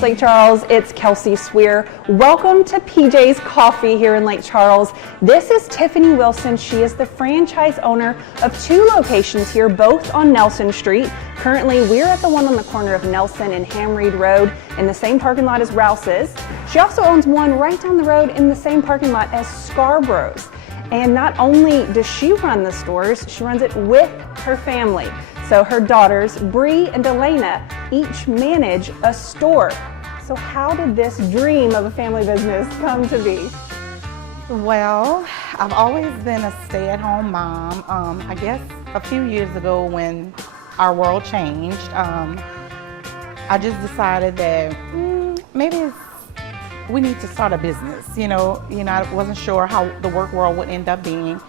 West Lake Charles. It's Kelsey Swear. Welcome to PJ's Coffee here in Lake Charles. This is Tiffany Wilson. She is the franchise owner of 2 locations here, both on Nelson Street. Currently, we're at the one on the corner of Nelson and Ham Reed Road in the same parking lot as Rouse's. She also owns one right down the road in the same parking lot as Scarborough's. And not only does she run the stores, she runs it with her family. So her daughters, Bree and Elena, each manage a store. So how did this dream of a family business come to be? Well, I've always been a stay-at-home mom. I guess a few years ago when our world changed, I just decided that maybe we need to start a business. You know, I wasn't sure how the work world would end up being,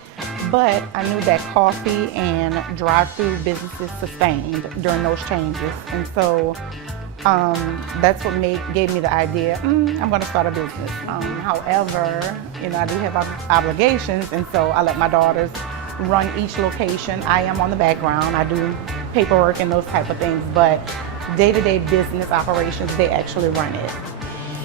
but I knew that coffee and drive-through businesses sustained during those changes, and so that's what gave me the idea. I'm going to start a business. However, I do have obligations, and so I let my daughters run each location. I am on the background. I do paperwork and those type of things, but day-to-day business operations, they actually run it.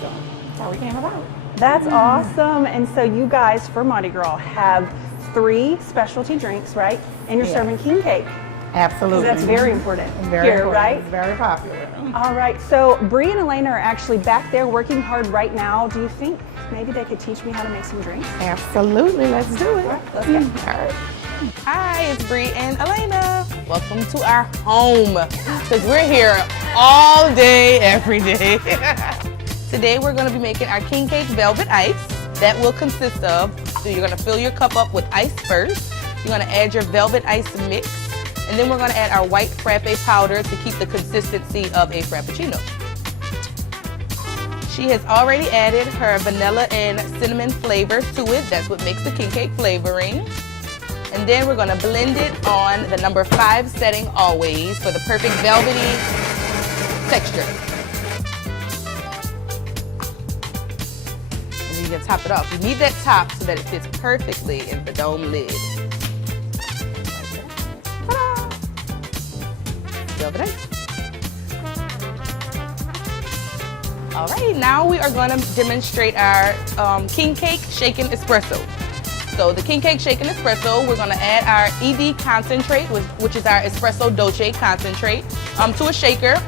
So that's how we came about. That's awesome. And so you guys, for Mardi Gras, have 3 specialty drinks, right? And you're serving king cake. Absolutely. That's very important here, right? It's very popular. All right. So Bree and Elena are actually back there working hard right now. Do you think maybe they could teach me how to make some drinks? Absolutely. Let's do it. All right, let's go. All right. Hi, it's Bree and Elena. Welcome to our home, because we're here all day, every day. Today we're going to be making our king cake velvet ice. That will consist of, so you're going to fill your cup up with ice first. You're going to add your velvet ice mix, and then we're going to add our white frappe powder to keep the consistency of a frappuccino. She has already added her vanilla and cinnamon flavors to it. That's what makes the king cake flavoring. And then we're going to blend it on the number 5 setting always for the perfect velvety texture. And then you can top it off. You need that top so that it fits perfectly in the dome lid. Ta-da! Velvet ice. All right, now we are going to demonstrate our king cake shaken espresso. So the king cake shaken espresso, we're going to add our ED concentrate, which is our espresso dolce concentrate, to a shaker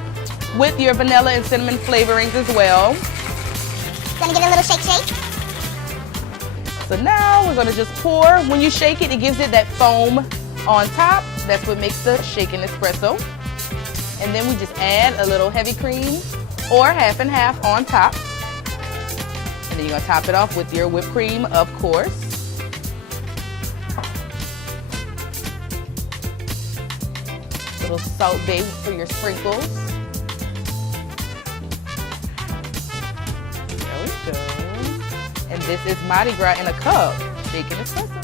with your vanilla and cinnamon flavorings as well. Gonna give it a little shake. So now we're going to just pour. When you shake it, it gives it that foam on top. That's what makes the shaken espresso. And then we just add a little heavy cream or half and half on top. And then you're going to top it off with your whipped cream, of course. Little salt bay for your sprinkles. There we go. And this is Mardi Gras in a cup, shaken espresso.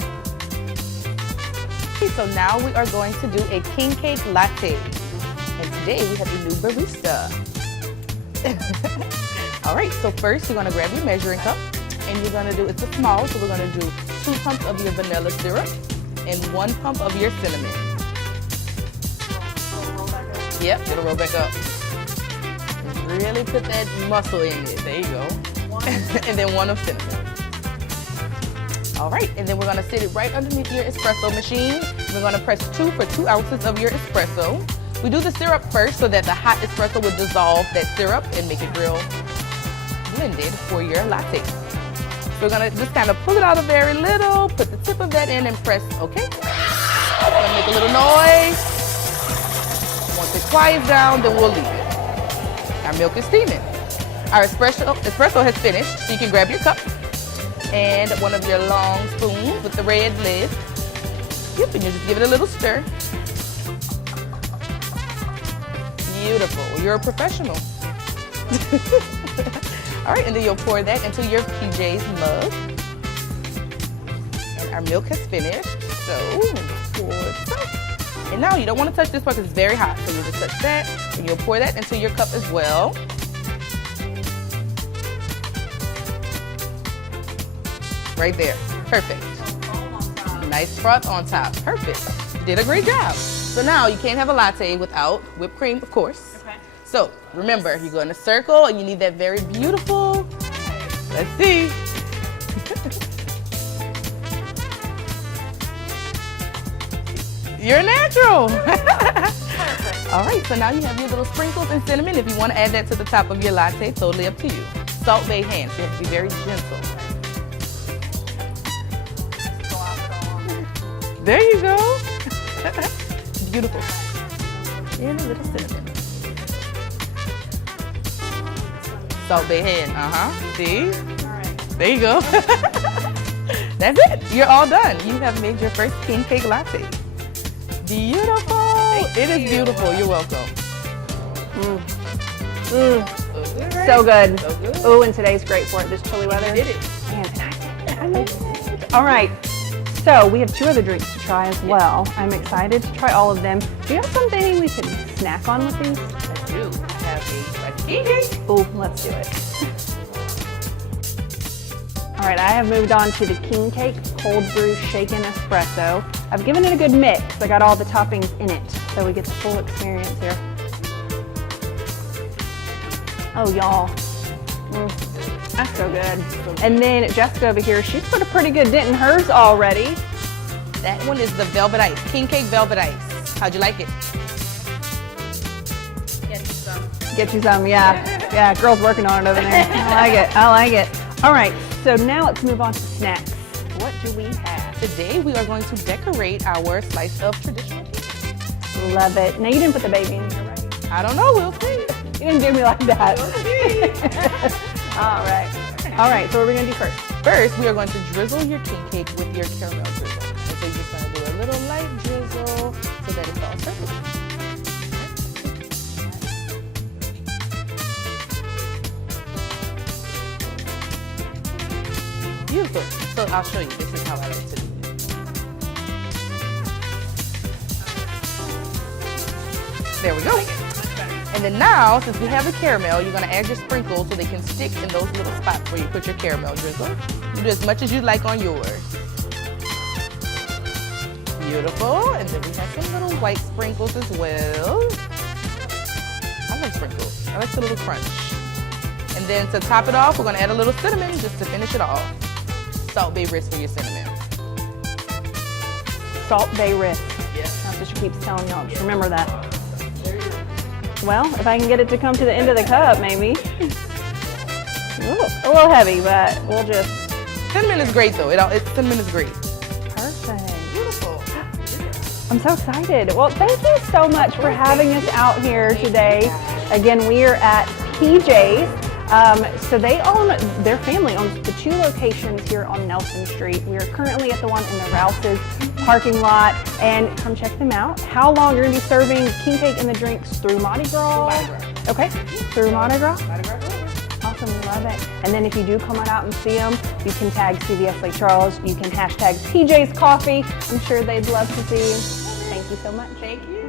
Okay, so now we are going to do a king cake latte. And today we have a new barista. All right, so first you're gonna grab your measuring cup and you're gonna do, it's a small, so we're gonna do 2 pumps of your vanilla syrup and 1 pump of your cinnamon. Yep, it'll roll back up. Really put that muscle in it. There you go. And then 1 of cinnamon. All right, and then we're gonna sit it right underneath your espresso machine. We're gonna press 2 for 2 ounces of your espresso. We do the syrup first so that the hot espresso would dissolve that syrup and make it real blended for your latte. So we're gonna just kind of pull it out a very little, put the tip of that in and press, okay? It's gonna make a little noise. Once it quiets down, then we'll leave it. Our milk is steaming. Our espresso has finished, so you can grab your cup and one of your long spoons with the red lid. Yep, and you just give it a little stir. Beautiful, you're a professional. All right, and then you'll pour that into your PJ's mug. And our milk has finished, so pour it out. And now you don't want to touch this part because it's very hot, so you'll just touch that, and you'll pour that into your cup as well. Right there, perfect. Nice froth on top, perfect. You did a great job. So now you can't have a latte without whipped cream, of course. Okay. So remember, you go in a circle and you need that very beautiful, let's see. You're natural. All right, so now you have your little sprinkles and cinnamon. If you want to add that to the top of your latte, totally up to you. Salt Bay hands, you have to be very gentle. There you go. Beautiful. And a little cinnamon. Salt Bay hand, see? All right. There you go. That's it. You're all done. You have made your first king cake latte. Beautiful. It is beautiful. You're welcome. So good. Oh, and today's great for it, this chilly weather. You did it. Man, I did it. All right. So we have 2 other drinks to try as well. I'm excited to try all of them. Do you have something we can snack on with these? I do. I have a king cake. Oh, let's do it. All right, I have moved on to the king cake cold brew shaken espresso. I've given it a good mix. I got all the toppings in it, so we get the full experience here. Oh, y'all. That's so good. And then Jessica over here, she's put a pretty good dent in hers already. That one is the velvet ice, king cake velvet ice. How'd you like it? Get you some. Get you some, yeah. Yeah, girl's working on it over there. I like it, I like it. All right, so now let's move on to snacks. What do we have? Today we are going to decorate our slice of traditional cake. Love it. Now you didn't put the baby in here, right? I don't know, we'll see. You didn't do me like that. All right. All right, so what are we gonna do first? First, we are going to drizzle your king cake with your caramel drizzle. And so you're just gonna do a little light drizzle so that it's all circular. Beautiful. So I'll show you. This is how I like to do it. There we go. And then now, since we have the caramel, you're gonna add your sprinkles so they can stick in those little spots where you put your caramel drizzle. You do as much as you like on yours. Beautiful. And then we have some little white sprinkles as well. I like sprinkles. I like the little crunch. And then to top it off, we're gonna add a little cinnamon just to finish it off. Salt Bay wrist for your cinnamon. Salt Bay wrist. Yeah. That's what she keeps telling y'all. Just remember that. Well, if I can get it to come to the end of the cup, maybe. Ooh, a little heavy, but we'll just. Cinnamon is great though. Cinnamon is great. Perfect. Beautiful. I'm so excited. Well, thank you so much for having us out here today. Again, we are at PJ's. So their family owns the 2 locations here on Nelson Street. We are currently at the one in the Rouse's parking lot, and come check them out. How long you're gonna be serving king cake and the drinks through Mardi Gras? Mardi Gras. Okay, through Mardi Gras? Mardi Gras. Awesome, we love it. And then if you do come on out and see them, you can tag CVS Lake Charles. You can hashtag PJ's Coffee. I'm sure they'd love to see you. Thank you so much. Thank you.